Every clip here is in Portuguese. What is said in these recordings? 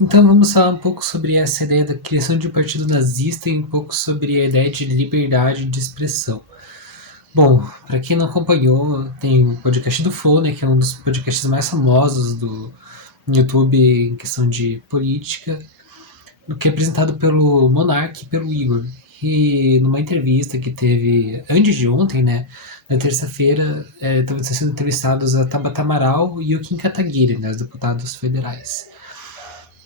Então vamos falar um pouco sobre essa ideia da criação de um partido nazista e um pouco sobre a ideia de liberdade de expressão. Bom, para quem não acompanhou, tem o podcast do Flow, né, que é um dos podcasts mais famosos do YouTube em questão de política, que é apresentado pelo Monark e pelo Igor. E numa entrevista que teve antes de ontem, né, na terça-feira, estavam sendo entrevistados a Tabata Amaral e o Kim Kataguiri, né, os deputados federais.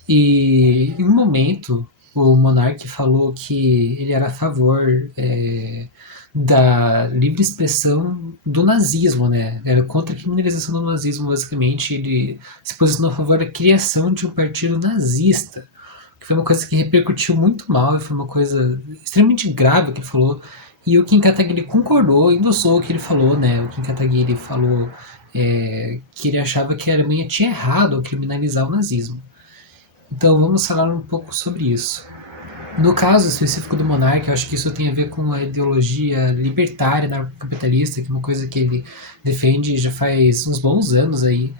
E em um momento, o Monark falou que ele era a favor da livre expressão do nazismo, né? Era contra a criminalização do nazismo, basicamente. Ele se posicionou a favor da criação de um partido nazista, que foi uma coisa que repercutiu muito mal e foi uma coisa extremamente grave que ele falou. E o Kim Kataguiri concordou, endossou o que ele falou, né? O Kim Kataguiri falou que ele achava que a Alemanha tinha errado ao criminalizar o nazismo. Então vamos falar um pouco sobre isso. No caso específico do Monark, eu acho que isso tem a ver com a ideologia libertária anarcocapitalista, que é uma coisa que ele defende já faz uns bons anos aí,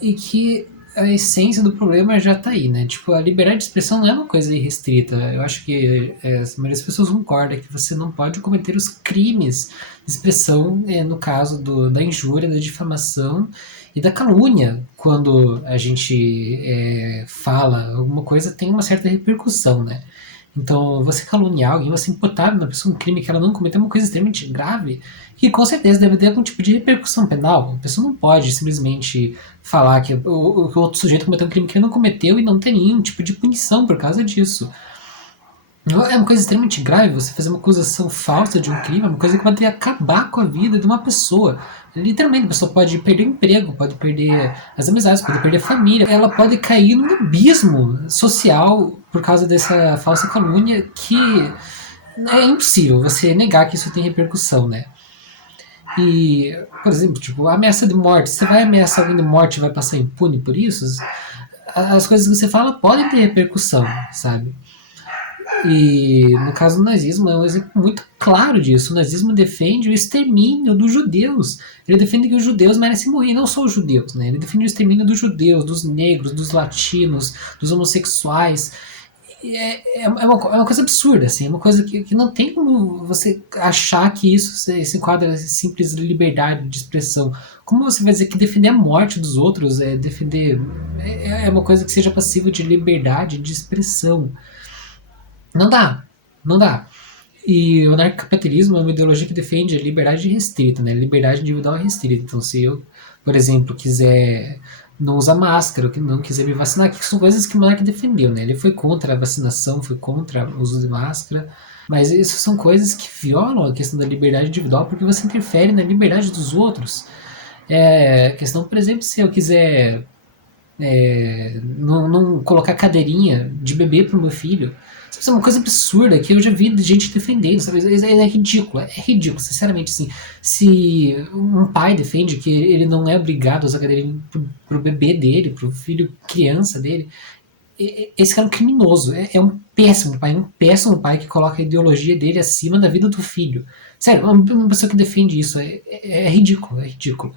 e que a essência do problema já está aí, né? Tipo, a liberdade de expressão não é uma coisa irrestrita. Eu acho que a maioria das pessoas concorda que você não pode cometer os crimes de expressão, no caso da injúria, da difamação e da calúnia. Quando a gente fala alguma coisa, tem uma certa repercussão, né? Então, você caluniar alguém, você imputar na pessoa um crime que ela não cometeu, é uma coisa extremamente grave, que com certeza deve ter algum tipo de repercussão penal. A pessoa não pode simplesmente falar que o outro sujeito cometeu um crime que ele não cometeu e não ter nenhum tipo de punição por causa disso. É uma coisa extremamente grave você fazer uma acusação falsa de um crime, é uma coisa que pode acabar com a vida de uma pessoa. Literalmente, a pessoa pode perder o emprego, pode perder as amizades, pode perder a família. Ela pode cair num abismo social por causa dessa falsa calúnia que é impossível você negar que isso tem repercussão, né? E, por exemplo, tipo, ameaça de morte. Você vai ameaçar alguém de morte e vai passar impune por isso? As coisas que você fala podem ter repercussão, sabe? E no caso do nazismo é um exemplo muito claro disso. O nazismo defende o extermínio dos judeus. Ele defende que os judeus merecem morrer, não só os judeus, né? Ele defende o extermínio dos judeus, dos negros, dos latinos, dos homossexuais. É uma coisa absurda, assim, é uma coisa que não tem como você achar que isso se enquadra em simples liberdade de expressão. Como você vai dizer que defender a morte dos outros é defender. É uma coisa que seja passível de liberdade de expressão? Não dá, não dá. E o anarcocapitalismo é uma ideologia que defende a liberdade restrita, né? A liberdade individual é restrita. Então, se eu, por exemplo, quiser não usar máscara, ou que não quiser me vacinar, que são coisas que o Monark defendeu, né? Ele foi contra a vacinação, foi contra o uso de máscara, mas isso são coisas que violam a questão da liberdade individual porque você interfere na liberdade dos outros. É questão, por exemplo, se eu quiser não colocar cadeirinha de bebê pro meu filho. Isso é uma coisa absurda que eu já vi gente defendendo, sabe? É ridículo, é ridículo, sinceramente, assim. Se um pai defende que ele não é obrigado a usar cadeirinha pro bebê dele, pro filho criança dele, esse cara é um criminoso, é um péssimo pai que coloca a ideologia dele acima da vida do filho. Sério, uma pessoa que defende isso é ridículo, é ridículo.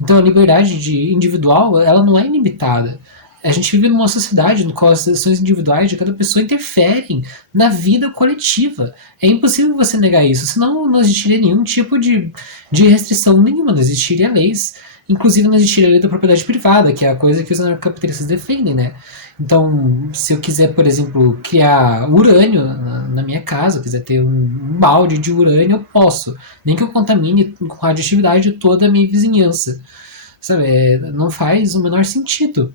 Então a liberdade individual, ela não é ilimitada. A gente vive numa sociedade no qual as decisões individuais de cada pessoa interferem na vida coletiva. É impossível você negar isso, senão não existiria nenhum tipo de restrição nenhuma, não existiria leis. Inclusive não existiria a lei da propriedade privada, que é a coisa que os anarcocapitalistas defendem, né? Então, se eu quiser, por exemplo, criar urânio na minha casa, eu quiser ter um balde de urânio, eu posso. Nem que eu contamine com radioatividade toda a minha vizinhança. Sabe? Não faz o menor sentido.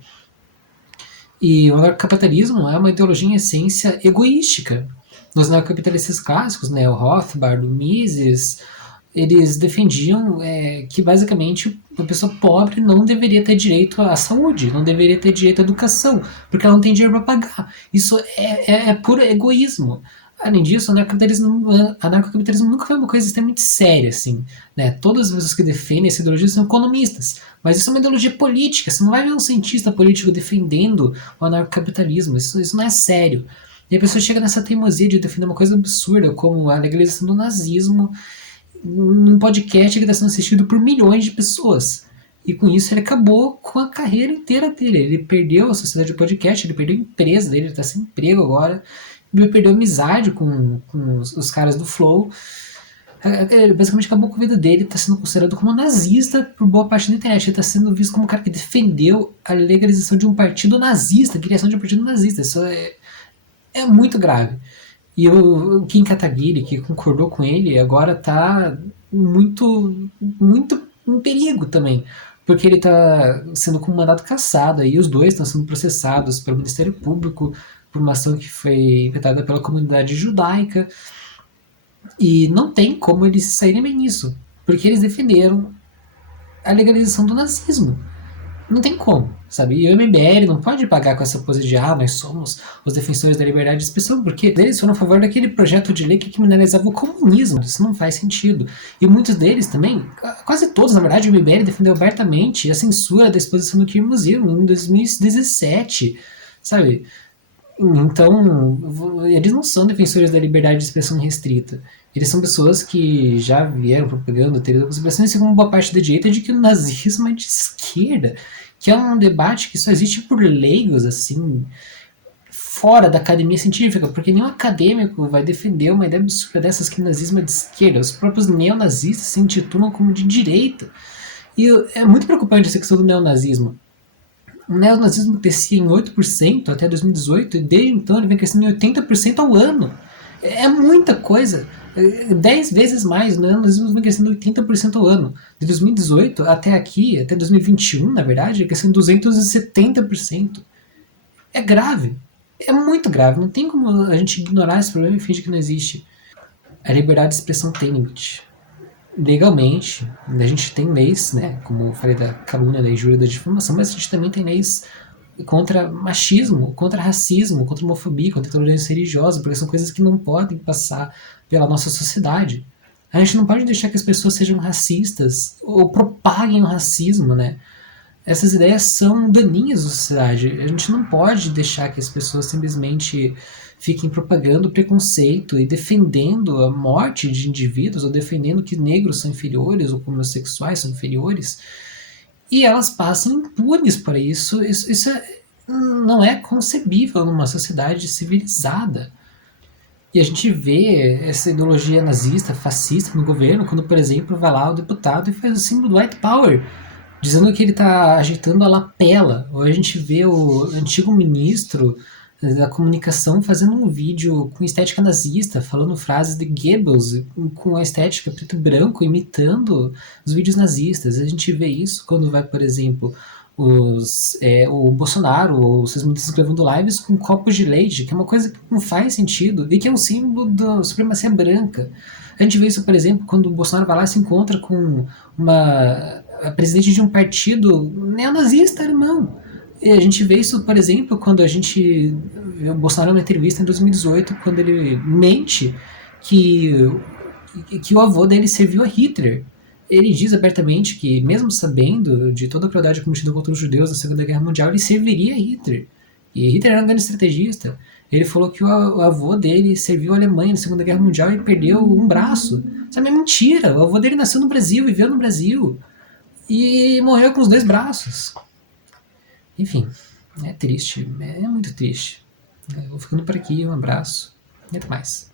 E o anarcocapitalismo é uma ideologia em essência egoística. Nos anarcocapitalistas clássicos, né, o Rothbard, o Mises, eles defendiam que basicamente uma pessoa pobre não deveria ter direito à saúde, não deveria ter direito à educação, porque ela não tem dinheiro para pagar. Isso é puro egoísmo. Além disso, o anarcocapitalismo nunca foi uma coisa extremamente séria, assim, né? Todas as pessoas que defendem essa ideologia são economistas, mas isso é uma ideologia política. Você não vai ver um cientista político defendendo o anarcocapitalismo. Isso não é sério. E a pessoa chega nessa teimosia de defender uma coisa absurda, como a legalização do nazismo, num podcast que está sendo assistido por milhões de pessoas. E com isso ele acabou com a carreira inteira dele. Ele perdeu a sociedade de podcast, ele perdeu a empresa dele, ele tá sem emprego agora. Ele perdeu amizade com os caras do Flow. Ele basicamente acabou com a vida dele, tá sendo considerado como nazista por boa parte da internet. Ele tá sendo visto como um cara que defendeu a legalização de um partido nazista, a criação de um partido nazista. Isso é muito grave. E o Kim Kataguiri, que concordou com ele, agora tá muito em perigo também. Porque ele tá sendo com mandato cassado, e os dois estão sendo processados pelo Ministério Público por uma ação que foi impetrada pela comunidade judaica. E não tem como eles saírem bem nisso, porque eles defenderam a legalização do nazismo. Não tem como, sabe? E o MBL não pode pagar com essa pose de nós somos os defensores da liberdade de expressão, porque eles foram a favor daquele projeto de lei que criminalizava o comunismo. Isso não faz sentido. E muitos deles também, quase todos, na verdade, o MBL defendeu abertamente a censura da exposição do Crime Museu em 2017, sabe? Então, eles não são defensores da liberdade de expressão restrita. Eles são pessoas que já vieram propagando a teoria da conspiração, assim como boa parte da direita, de que o nazismo é de esquerda, que é um debate que só existe por leigos, assim, fora da academia científica, porque nenhum acadêmico vai defender uma ideia absurda dessas que o nazismo é de esquerda. Os próprios neonazistas se intitulam como de direita. E é muito preocupante essa questão do neonazismo. O neonazismo crescia em 8% até 2018 e desde então ele vem crescendo em 80% ao ano. É muita coisa. 10 vezes mais. O neonazismo vem crescendo 80% ao ano. De 2018 até aqui, até 2021, na verdade, crescendo 270%. É grave. É muito grave. Não tem como a gente ignorar esse problema e fingir que não existe. A liberdade de expressão tem limite. Legalmente, a gente tem leis, né, como eu falei da calúnia, da injúria, da difamação, mas a gente também tem leis contra machismo, contra racismo, contra homofobia, contra intolerância religiosa, porque são coisas que não podem passar pela nossa sociedade. A gente não pode deixar que as pessoas sejam racistas ou propaguem o racismo, né? Essas ideias são daninhas à sociedade. A gente não pode deixar que as pessoas simplesmente fiquem propagando preconceito e defendendo a morte de indivíduos, ou defendendo que negros são inferiores, ou que homossexuais são inferiores, e elas passam impunes para isso. Isso não é concebível numa sociedade civilizada. E a gente vê essa ideologia nazista, fascista no governo, quando, por exemplo, vai lá o deputado e faz o símbolo do White Power, dizendo que ele está agitando a lapela. Ou a gente vê o antigo ministro da comunicação fazendo um vídeo com estética nazista, falando frases de Goebbels, com a estética preto e branco, imitando os vídeos nazistas. A gente vê isso quando vai, por exemplo, o Bolsonaro ou os seus ministros gravando lives com copos de leite, que é uma coisa que não faz sentido e que é um símbolo da supremacia branca. A gente vê isso, por exemplo, quando o Bolsonaro vai lá e se encontra com a presidente de um partido neonazista, irmão. E a gente vê isso, por exemplo, quando a gente vê o Bolsonaro numa entrevista em 2018, quando ele mente que o avô dele serviu a Hitler. Ele diz abertamente que, mesmo sabendo de toda a crueldade cometida contra os judeus na Segunda Guerra Mundial, ele serviria a Hitler. E Hitler era um grande estrategista. Ele falou que o avô dele serviu a Alemanha na Segunda Guerra Mundial e perdeu um braço. Sabe, é mentira. O avô dele nasceu no Brasil, viveu no Brasil. E morreu com os 2 braços. Enfim, é triste. É muito triste. Eu vou ficando por aqui. Um abraço. E até mais.